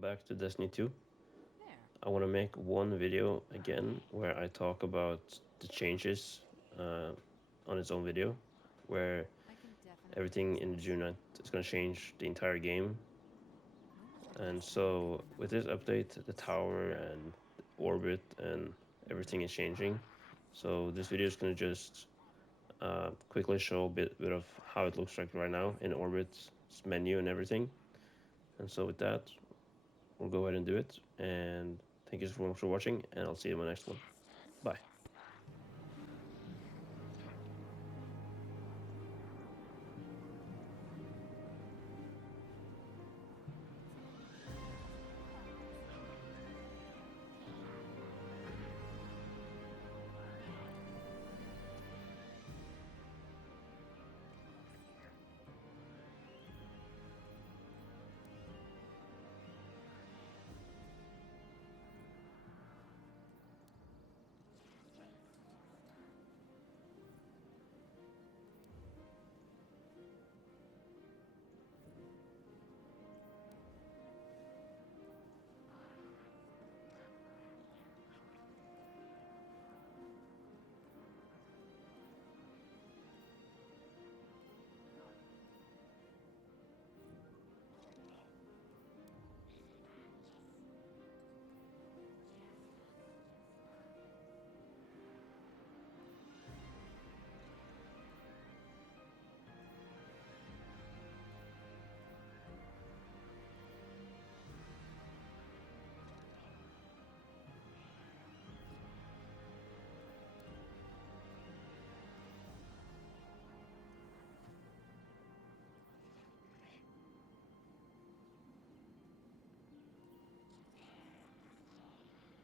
welcome back to Destiny 2. There. I want to make one video again where I talk about the changes on its own video, where I can definitely everything use in the this. Junite is going to change the entire game. When was the And last time I can so, with remember this doing update, the this? tower and the orbit and everything is changing. So, this video is going to just quickly show a bit of how it looks like right now in orbit's menu and everything. And so, with that, we'll go ahead and do it. And thank you so much for watching, and I'll see you in my next one. Bye.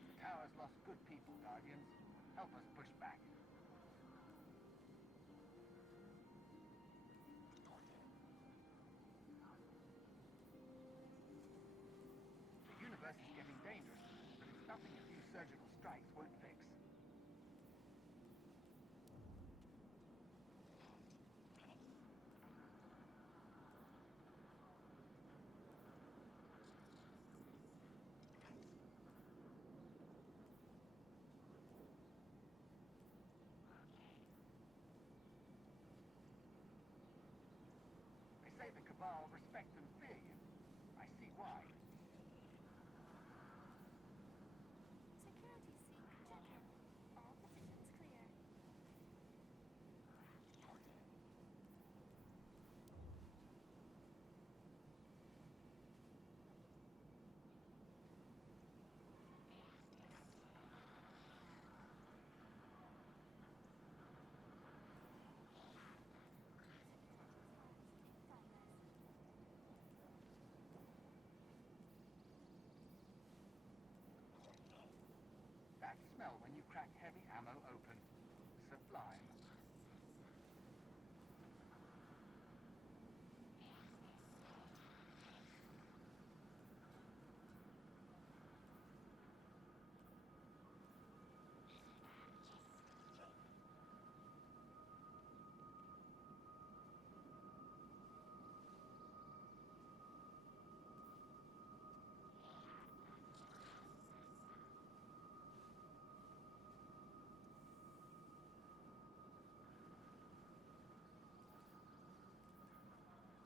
The tower's lost good people, Guardians. Help us push back. The universe is getting dangerous, but it's nothing a few surgical strikes won't fix. They say the Cabal respect and fear you. I see why. Security seat check-in. All positions clear. That smell when you crack heavy ammo open. Sublime.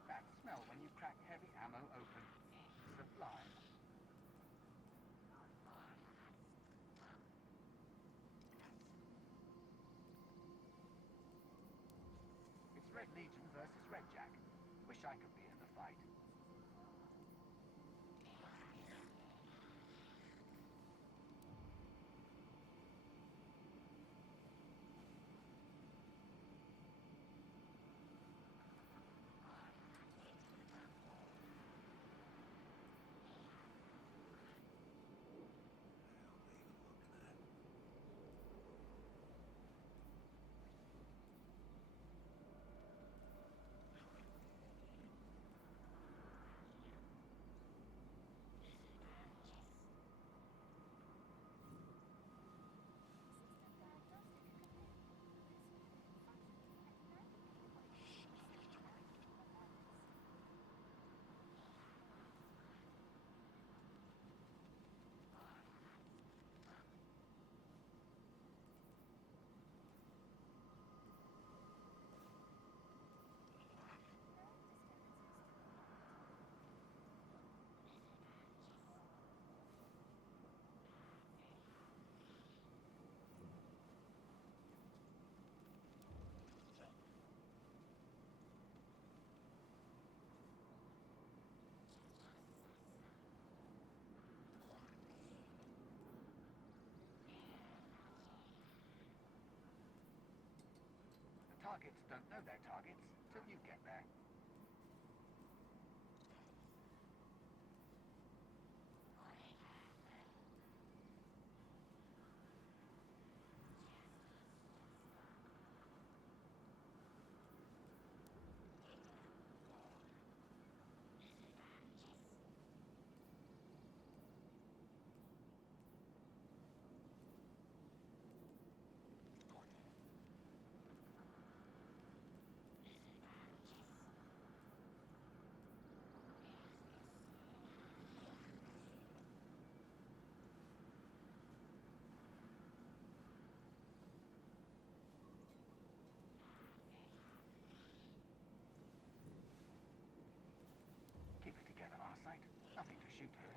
That smell when you crack heavy ammo open. Sublime. It's Red Legion versus Red Jack. Wish I could be in the fight. targets don't know their targets till you get there. Keep it together, Arcite. Nothing to shoot here.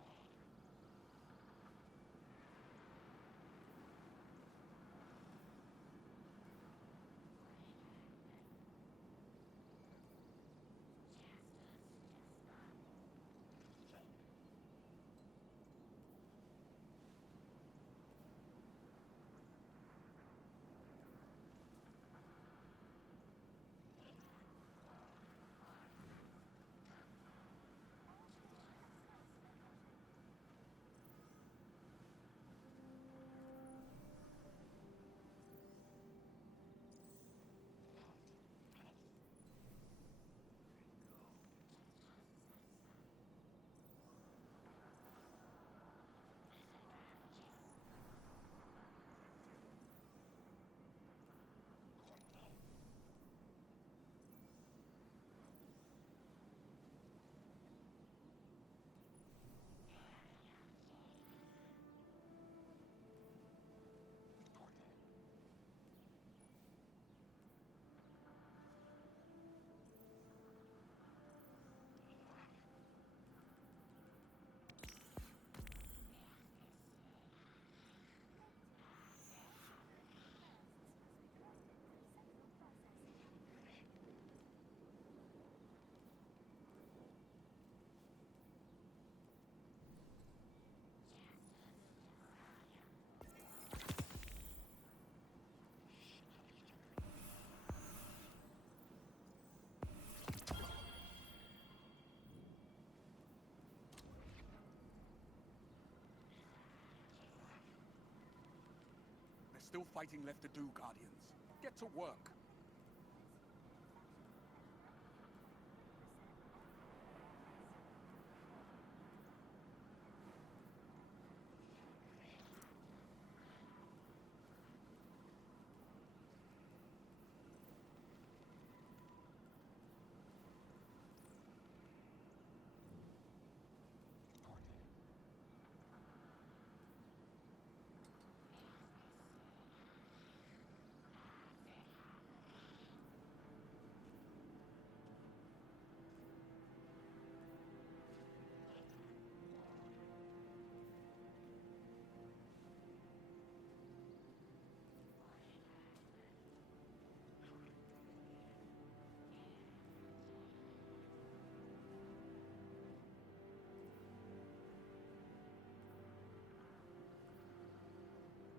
There's still fighting left to do, Guardians. Get to work.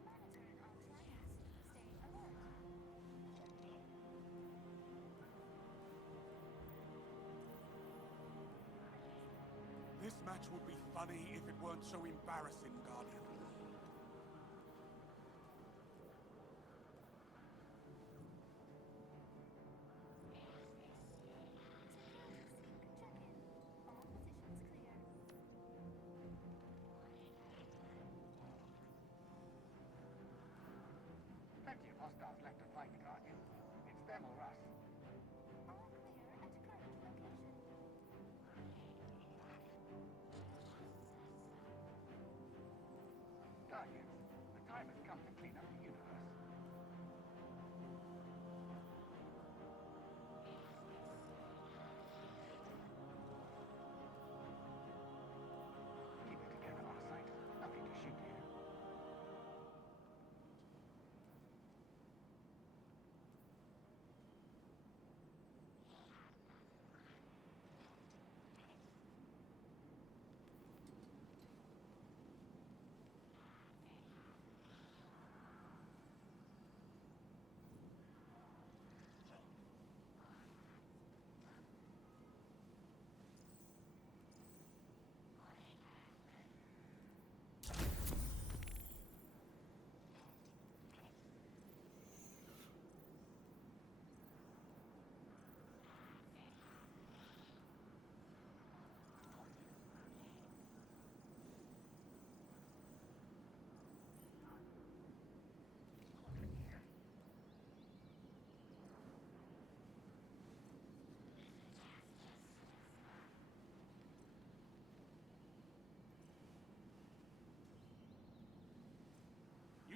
Monitoring all tracks. Stay alert. This match would be funny if it weren't so embarrassing, Guardian. Security sync check-in. All positions clear. Plenty of hostiles left to fight, Guardian. It's them or us. All clear at current location.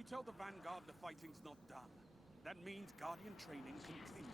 tell the Vanguard the fighting's not done. That means Guardian training continues.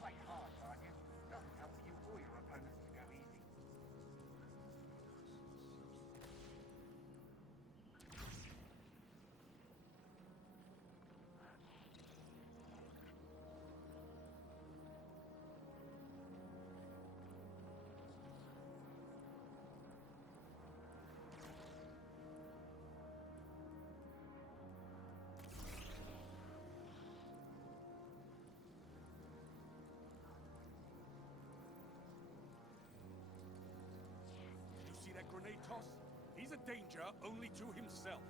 Fight hard, Guardian. Doesn't help you or your opponents to go easy. You see that grenade toss? He's a danger only to himself.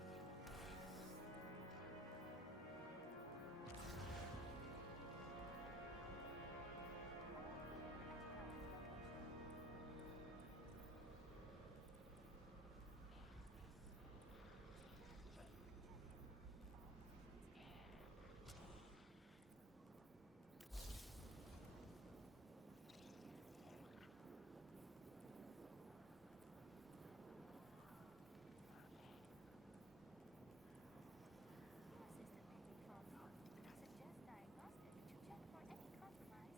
Suggest diagnostic to check for any compromise.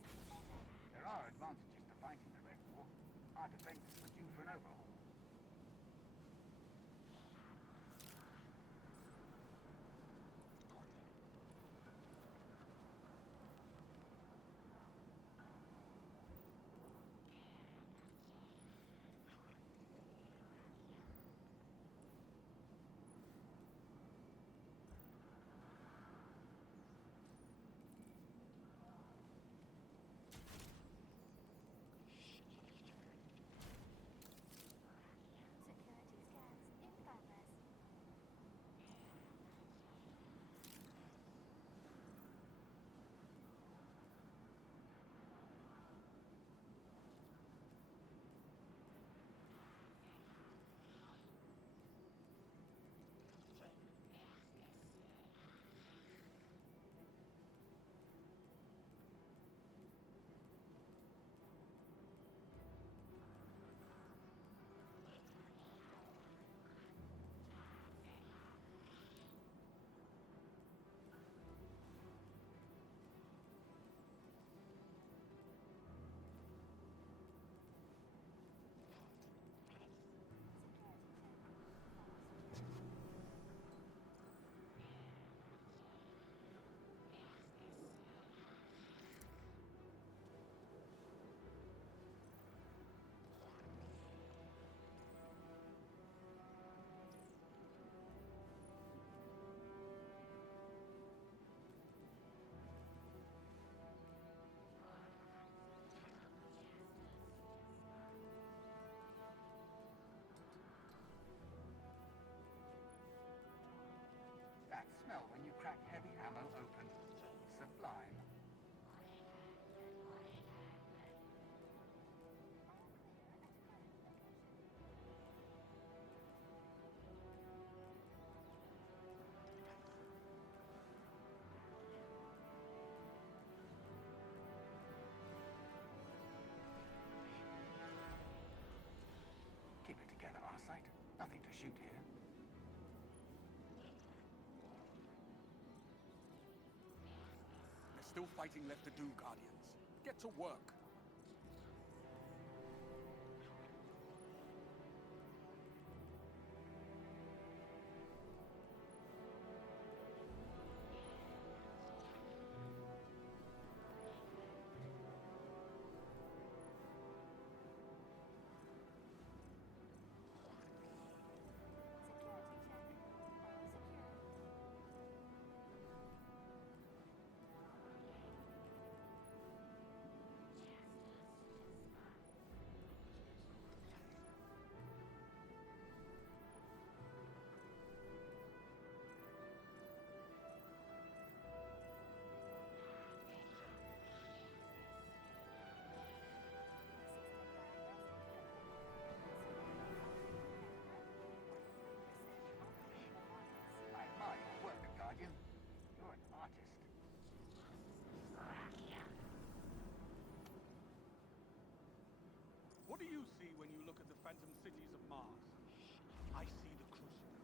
There are advantages to fighting the Red War. Our defenses were due for an overhaul. Security scans in progress. That smell when you crack heavy ammo open. Sublime. Keep it together, Arcite. Nothing to shoot here. There's still fighting left to do, Guardians. Get to work. Security check. All secure. do you see when you look at the phantom cities of Mars? I see the Crucible.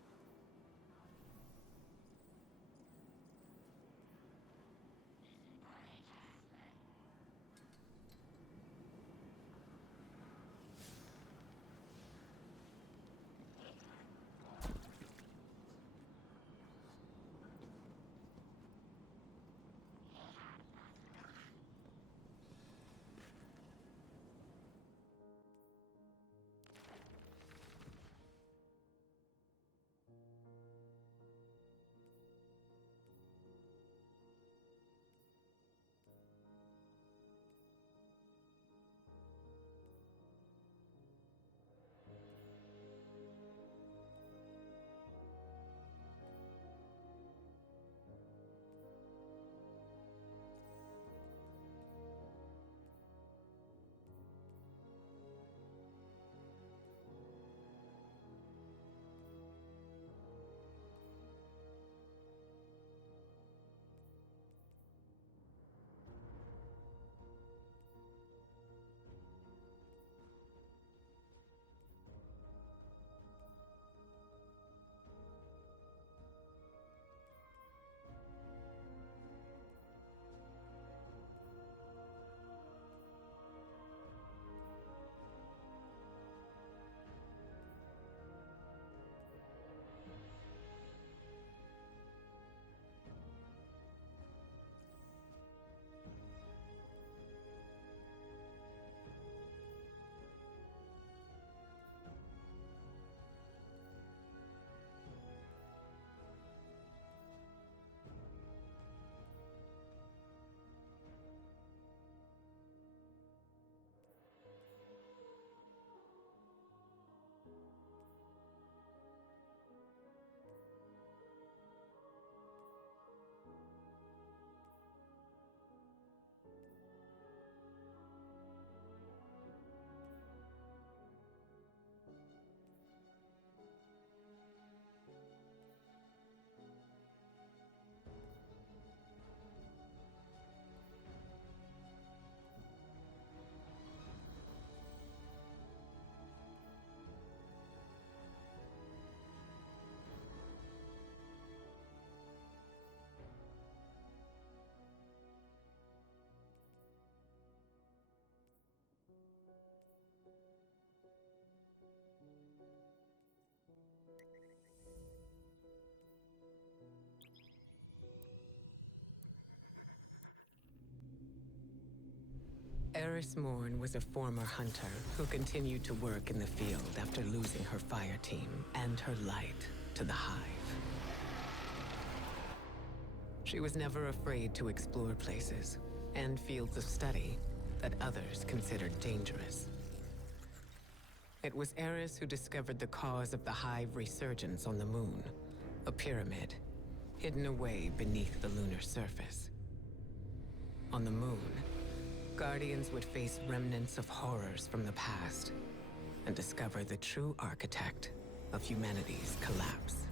Eris Morn was a former hunter who continued to work in the field after losing her fire team and her light to the Hive. She was never afraid to explore places and fields of study that others considered dangerous. It was Eris who discovered the cause of the Hive resurgence on the moon, a pyramid hidden away beneath the lunar surface. On the moon, Guardians would face remnants of horrors from the past and discover the true architect of humanity's collapse.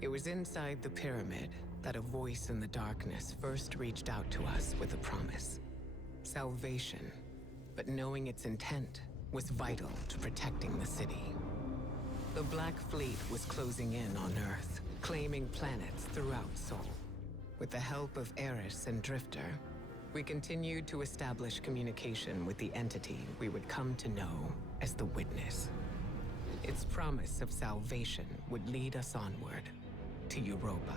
It was inside the pyramid that a voice in the darkness first reached out to us with a promise. Salvation, but knowing its intent was vital to protecting the city. The Black Fleet was closing in on Earth, claiming planets throughout Sol. With the help of Eris and Drifter, we continued to establish communication with the entity we would come to know as the Witness. Its promise of salvation would lead us onward to Europa.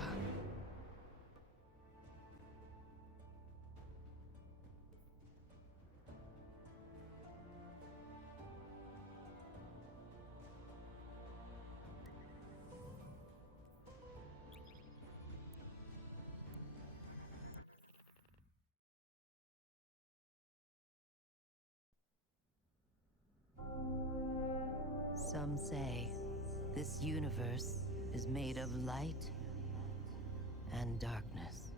Some say this universe is made of light and darkness.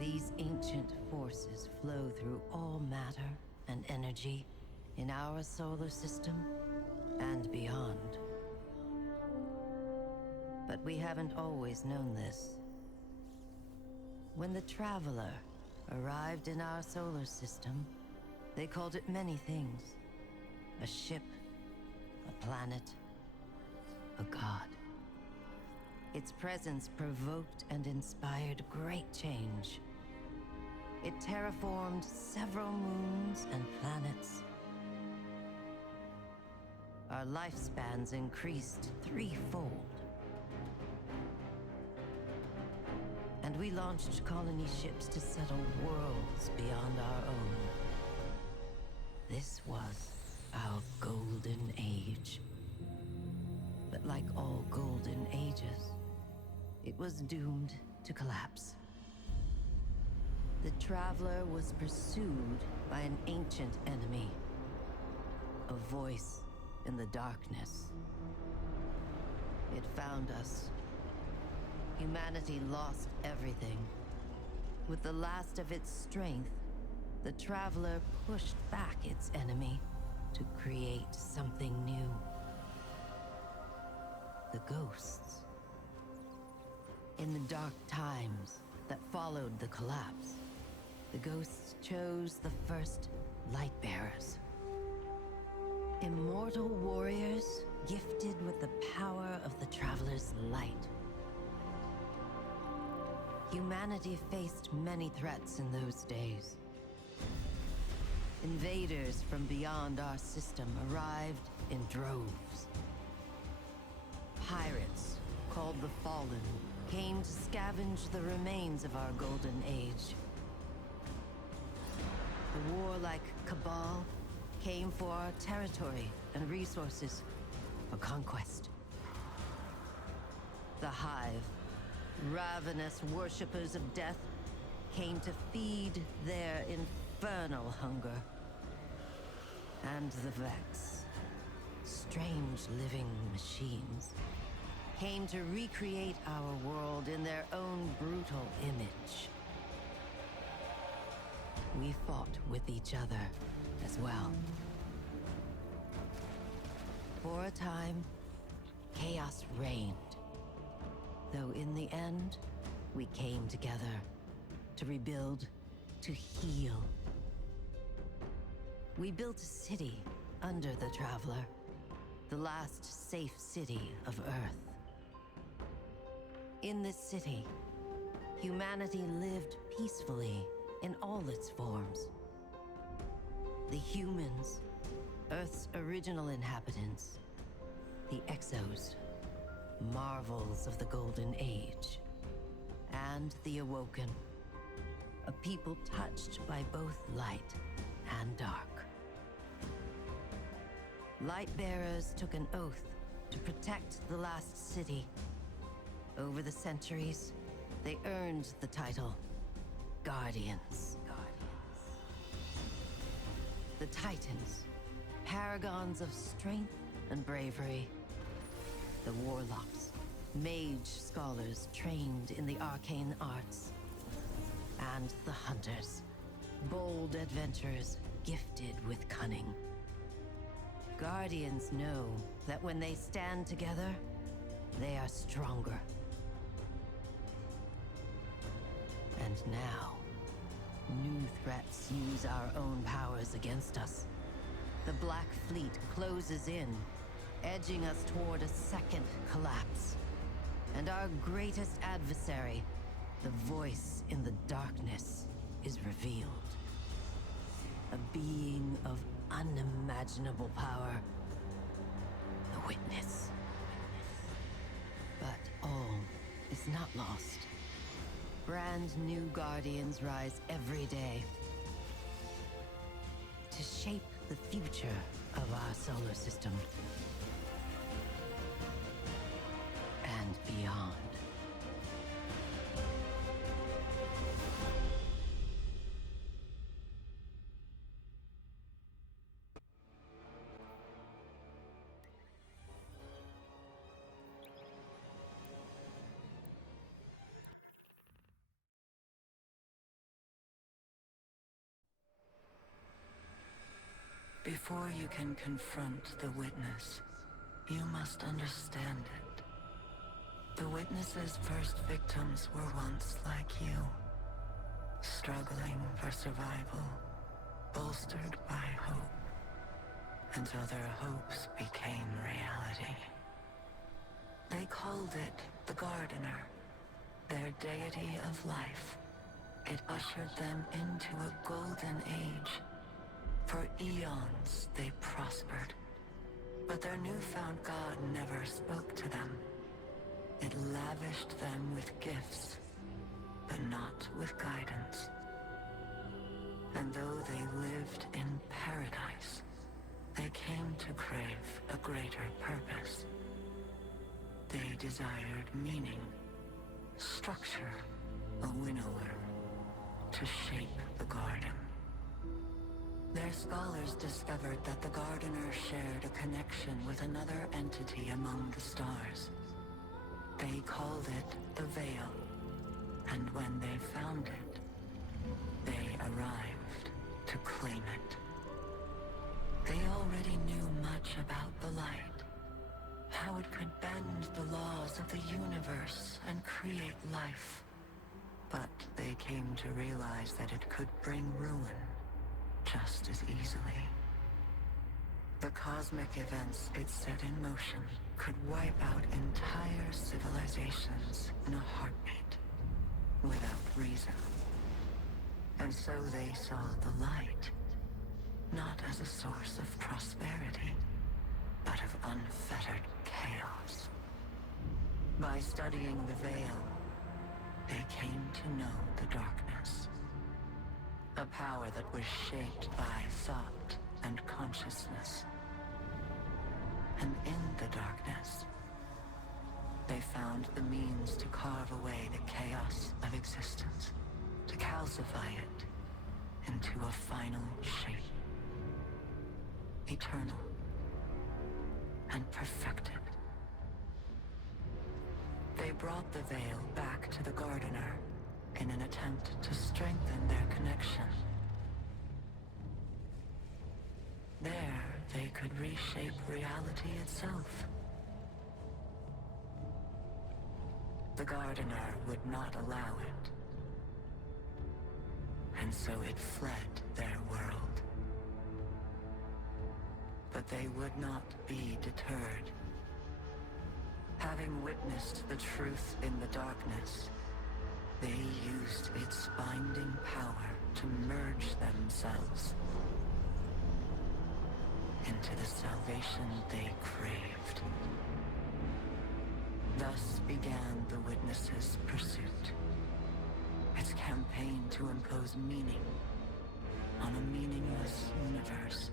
These ancient forces flow through all matter and energy in our solar system and beyond. But we haven't always known this. When the Traveler arrived in our solar system, They called it many things. A ship, a planet, a god. Its presence provoked and inspired great change. It terraformed several moons and planets. Our lifespans increased threefold. And we launched colony ships to settle worlds beyond our own. This was our golden age. But like all golden ages, it was doomed to collapse. The Traveler was pursued by an ancient enemy. A voice in the darkness. It found us. Humanity lost everything. With the last of its strength, the Traveler pushed back its enemy to create something new. The ghosts. In the dark times that followed the collapse, the ghosts chose the first Lightbearers. Immortal warriors gifted with the power of the Traveler's light. Humanity faced many threats in those days. Invaders from beyond our system arrived in droves. Pirates, called the Fallen, came to scavenge the remains of our golden age. The warlike Cabal came for our territory and resources for conquest. The Hive, ravenous worshippers of death, came to feed their infernal hunger. And the Vex, strange living machines, came to recreate our world in their own brutal image. We fought with each other as well. For a time, chaos reigned. Though in the end, we came together to rebuild, to heal. We built a city under the Traveler, the last safe city of Earth. In this city, humanity lived peacefully in all its forms. The humans, Earth's original inhabitants, the Exos, marvels of the Golden Age, and the Awoken, a people touched by both light and dark. Lightbearers took an oath to protect the last city. Over the centuries, they earned the title Guardians. The Titans, paragons of strength and bravery. The Warlocks, mage scholars trained in the arcane arts. And the Hunters, bold adventurers gifted with cunning. Guardians know that when they stand together, they are stronger. And now, new threats use our own powers against us. The Black Fleet closes in, edging us toward a second collapse. And our greatest adversary, the voice in the darkness, is revealed. A being of unimaginable power. The Witness. But all is not lost. Brand new Guardians rise every day to shape the future of our solar system and beyond. Before you can confront the Witness, you must understand it. The Witness's first victims were once like you, struggling for survival, bolstered by hope, until their hopes became reality. They called it the Gardener, their deity of life. It ushered them into a golden age. For eons they prospered, but their newfound god never spoke to them. It lavished them with gifts, but not with guidance. And though they lived in paradise, they came to crave a greater purpose. They desired meaning, structure, a winnower, to shape the garden. Their scholars discovered that the Gardener shared a connection with another entity among the stars. They called it the Veil, and when they found it, they arrived to claim it. They already knew much about the light, how it could bend the laws of the universe and create life. But they came to realize that it could bring ruin just as easily. The cosmic events it set in motion could wipe out entire civilizations in a heartbeat, without reason. And so they saw the light, not as a source of prosperity, but of unfettered chaos. By studying the Veil, they came to know the darkness. A power that was shaped by thought and consciousness. And in the darkness, they found the means to carve away the chaos of existence, to calcify it into a final shape. Eternal and perfected. They brought the Veil back to the Gardener in an attempt to strengthen their connection. There, they could reshape reality itself. The Gardener would not allow it, and so it fled their world. But they would not be deterred. Having witnessed the truth in the darkness, they used its binding power to merge themselves into the salvation they craved. Thus began the Witness's pursuit. Its campaign to impose meaning on a meaningless universe.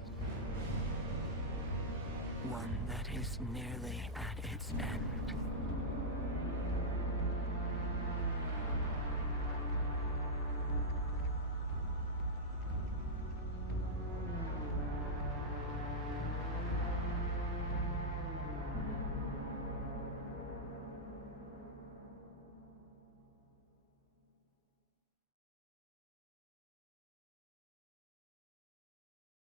One that is nearly at its end.